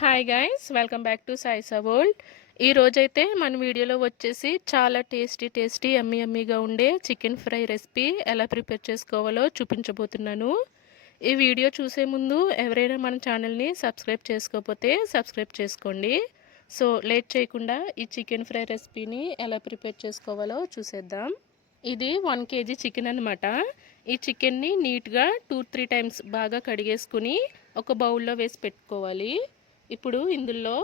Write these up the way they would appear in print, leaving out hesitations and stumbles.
Hi guys, welcome back to సాయిసా world. ఈ రోజైతే మన వీడియోలో వచ్చేసి చాలా టేస్టీ యమ్మీగా ఉండే చికెన్ ఫ్రై రెసిపీ ఎలా ప్రిపేర్ చేసుకోవాలో చూపించబోతున్నాను. ఈ వీడియో చూసే ముందు ఎవరైనా మన ఛానల్ని సబ్స్క్రైబ్ చేసుకోకపోతే సబ్స్క్రైబ్ చేసుకోండి. సో లేట్ చేయకుండా ఈ చికెన్ ఫ్రై రెసిపీని ఎలా ప్రిపేర్ చేసుకోవాలో చూసేద్దాం. ఇది 1 kg చికెన్ అనమాట. ఈ చికెన్ని నీట్గా 2-3 టైమ్స్ బాగా కడిగేసుకుని ఒక బౌల్లో వేసి పెట్టుకోవాలి. ఇప్పుడు ఇందులో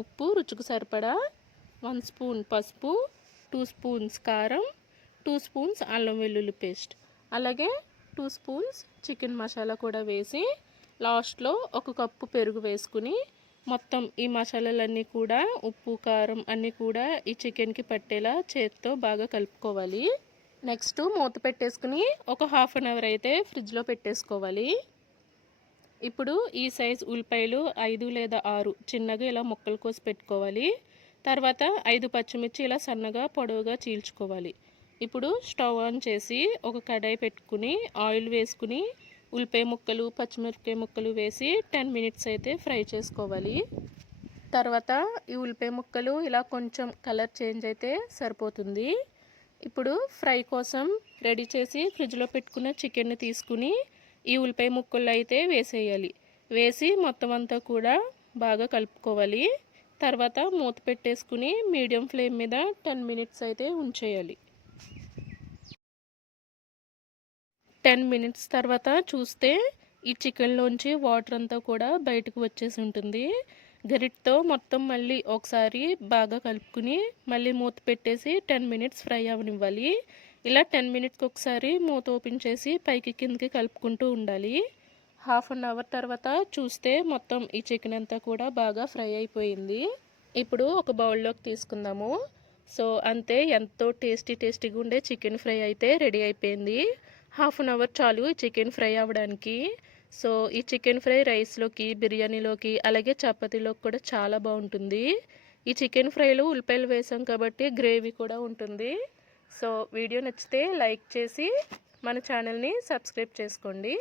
ఉప్పు రుచికి సరిపడా, 1 స్పూన్ పసుపు, 2 స్పూన్స్ కారం, 2 స్పూన్స్ అల్లం వెల్లుల్లి పేస్ట్, అలాగే 2 స్పూన్స్ చికెన్ మసాలా కూడా వేసి లాస్ట్లో 1 కప్పు పెరుగు వేసుకుని మొత్తం ఈ మసాలాలన్నీ కూడా ఉప్పు కారం అన్నీ కూడా ఈ చికెన్కి పట్టేలా చేతితో బాగా కలుపుకోవాలి. నెక్స్ట్ మూత పెట్టేసుకుని ఒక 1/2 అవర్ అయితే ఫ్రిడ్జ్లో పెట్టేసుకోవాలి. ఇప్పుడు ఈ సైజ్ ఉల్లిపాయలు 5 లేదా 6 చిన్నగా ఇలా ముక్కలు కోసి పెట్టుకోవాలి. తర్వాత 5 పచ్చిమిర్చి ఇలా సన్నగా పొడవుగా చీల్చుకోవాలి. ఇప్పుడు స్టవ్ ఆన్ చేసి ఒక కడాయి పెట్టుకుని ఆయిల్ వేసుకుని ఉల్లిపాయ ముక్కలు పచ్చిమిరపకాయ ముక్కలు వేసి 10 మినిట్స్ అయితే ఫ్రై చేసుకోవాలి. తర్వాత ఈ ఉల్లిపాయ ముక్కలు ఇలా కొంచెం కలర్ చేంజ్ అయితే సరిపోతుంది. ఇప్పుడు ఫ్రై కోసం రెడీ చేసి ఫ్రిడ్జ్లో పెట్టుకున్న చికెన్ని తీసుకుని ఈ ఉల్లిపాయ ముక్కలు అయితే వేసేయాలి. వేసి మొత్తం అంతా కూడా బాగా కలుపుకోవాలి. తర్వాత మూత పెట్టేసుకుని మీడియం ఫ్లేమ్ మీద 10 మినిట్స్ అయితే ఉంచేయాలి. 10 మినిట్స్ తర్వాత చూస్తే ఈ చికెన్లోంచి వాటర్ అంతా కూడా బయటకు వచ్చేసి ఉంటుంది. గరిటతో మొత్తం మళ్ళీ ఒకసారి బాగా కలుపుకుని మళ్ళీ మూత పెట్టేసి 10 మినిట్స్ ఫ్రై అవనివ్వాలి. ఇలా 10 మినిట్స్కి ఒకసారి మూత ఓపెన్ చేసి పైకి కిందకి కలుపుకుంటూ ఉండాలి. 1/2 అవర్ తర్వాత చూస్తే మొత్తం ఈ చికెన్ అంతా కూడా బాగా ఫ్రై అయిపోయింది. ఇప్పుడు ఒక బౌల్లోకి తీసుకుందాము. సో అంతే, ఎంతో టేస్టీగా ఉండే చికెన్ ఫ్రై అయితే రెడీ అయిపోయింది. 1/2 అవర్ చాలు ఈ చికెన్ ఫ్రై అవ్వడానికి. సో ఈ చికెన్ ఫ్రై రైస్లోకి, బిర్యానీలోకి, అలాగే చపాతీలోకి కూడా చాలా బాగుంటుంది. ఈ చికెన్ ఫ్రైలో ఉల్లిపాయలు వేసాం కాబట్టి గ్రేవీ కూడా ఉంటుంది. సో వీడియో నచ్చితే లైక్ చేసి మన ఛానల్ని సబ్స్క్రైబ్ చేసుకోండి.